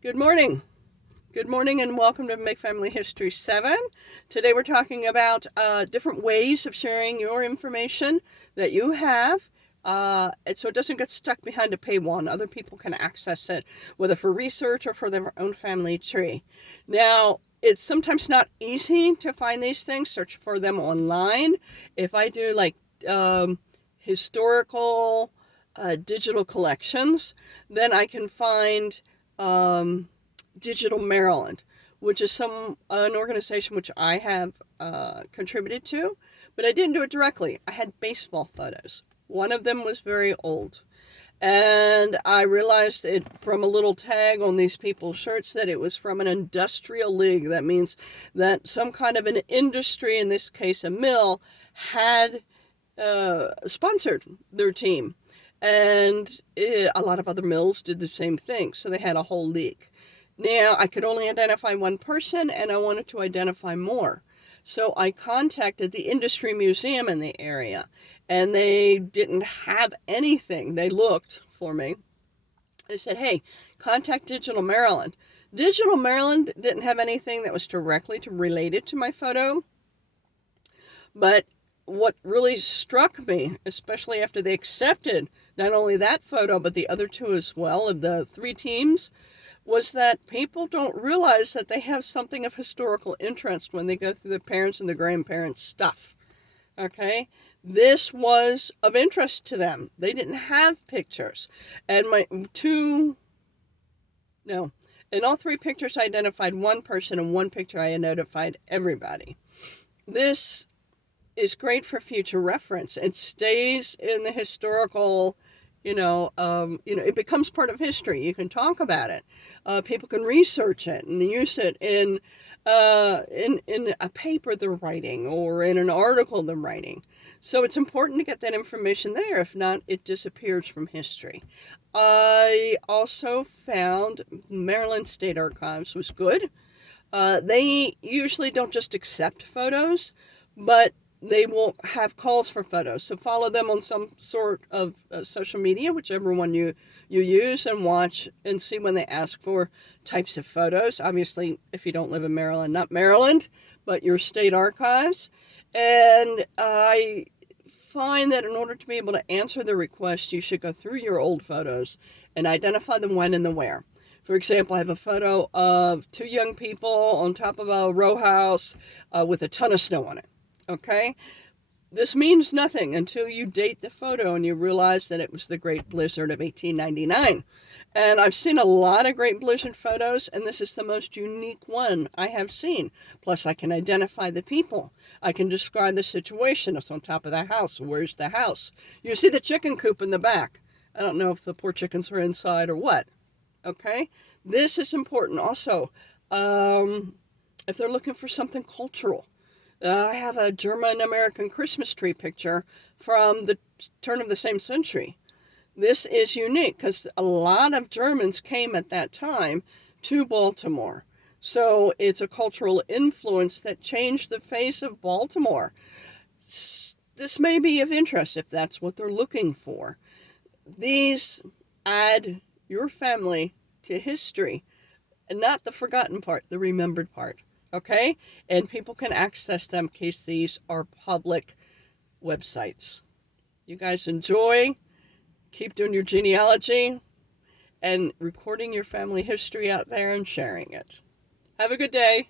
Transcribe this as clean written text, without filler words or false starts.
Good morning. Good morning and welcome to Make Family History 7. Today we're talking about different ways of sharing your information that you have so it doesn't get stuck behind a paywall and other people can access it, whether for research or for their own family tree. Now, it's sometimes not easy to find these things. Search for them online. If I do like historical digital collections, then I can find Digital Maryland, which is an organization which I have contributed to, but I didn't do it directly. I had baseball photos. One of them was very old, and I realized it from a little tag on these people's shirts that it was from an industrial league. That means that some kind of an industry, in this case a mill, had sponsored their team. And a lot of other mills did the same thing, so they had a whole league. Now, I could only identify one person, and I wanted to identify more. So I contacted the industry museum in the area, and they didn't have anything. They looked for me. They said, hey, contact Digital Maryland. Digital Maryland didn't have anything that was directly related to my photo, but what really struck me, especially after they accepted not only that photo, but the other two as well, of the three teams, was that people don't realize that they have something of historical interest when they go through the parents and the grandparents' stuff. Okay? This was of interest to them. They didn't have pictures. And in all three pictures I identified one person, and one picture I notified everybody. This is great for future reference. It stays in the historical, it becomes part of history. You can talk about it. People can research it and use it in a paper they're writing or in an article they're writing. So it's important to get that information there. If not, it disappears from history. I also found Maryland State Archives was good. They usually don't just accept photos, but they will have calls for photos. So follow them on some sort of social media, whichever one you use, and watch and see when they ask for types of photos. Obviously, if you don't live in Maryland, not Maryland, but your state archives. And I find that in order to be able to answer the request, you should go through your old photos and identify the when and the where. For example, I have a photo of two young people on top of a row house with a ton of snow on it. Okay? This means nothing until you date the photo and you realize that it was the Great Blizzard of 1899. And I've seen a lot of Great Blizzard photos, and this is the most unique one I have seen. Plus, I can identify the people. I can describe the situation. It's on top of the house. Where's the house? You see the chicken coop in the back. I don't know if the poor chickens were inside or what. Okay? This is important. Also, if they're looking for something cultural, I have a German-American Christmas tree picture from the turn of the same century. This is unique because a lot of Germans came at that time to Baltimore. So it's a cultural influence that changed the face of Baltimore. This may be of interest if that's what they're looking for. These add your family to history, and not the forgotten part, the remembered part. Okay? And people can access them in case these are public websites. You guys enjoy. Keep doing your genealogy and recording your family history out there and sharing it. Have a good day.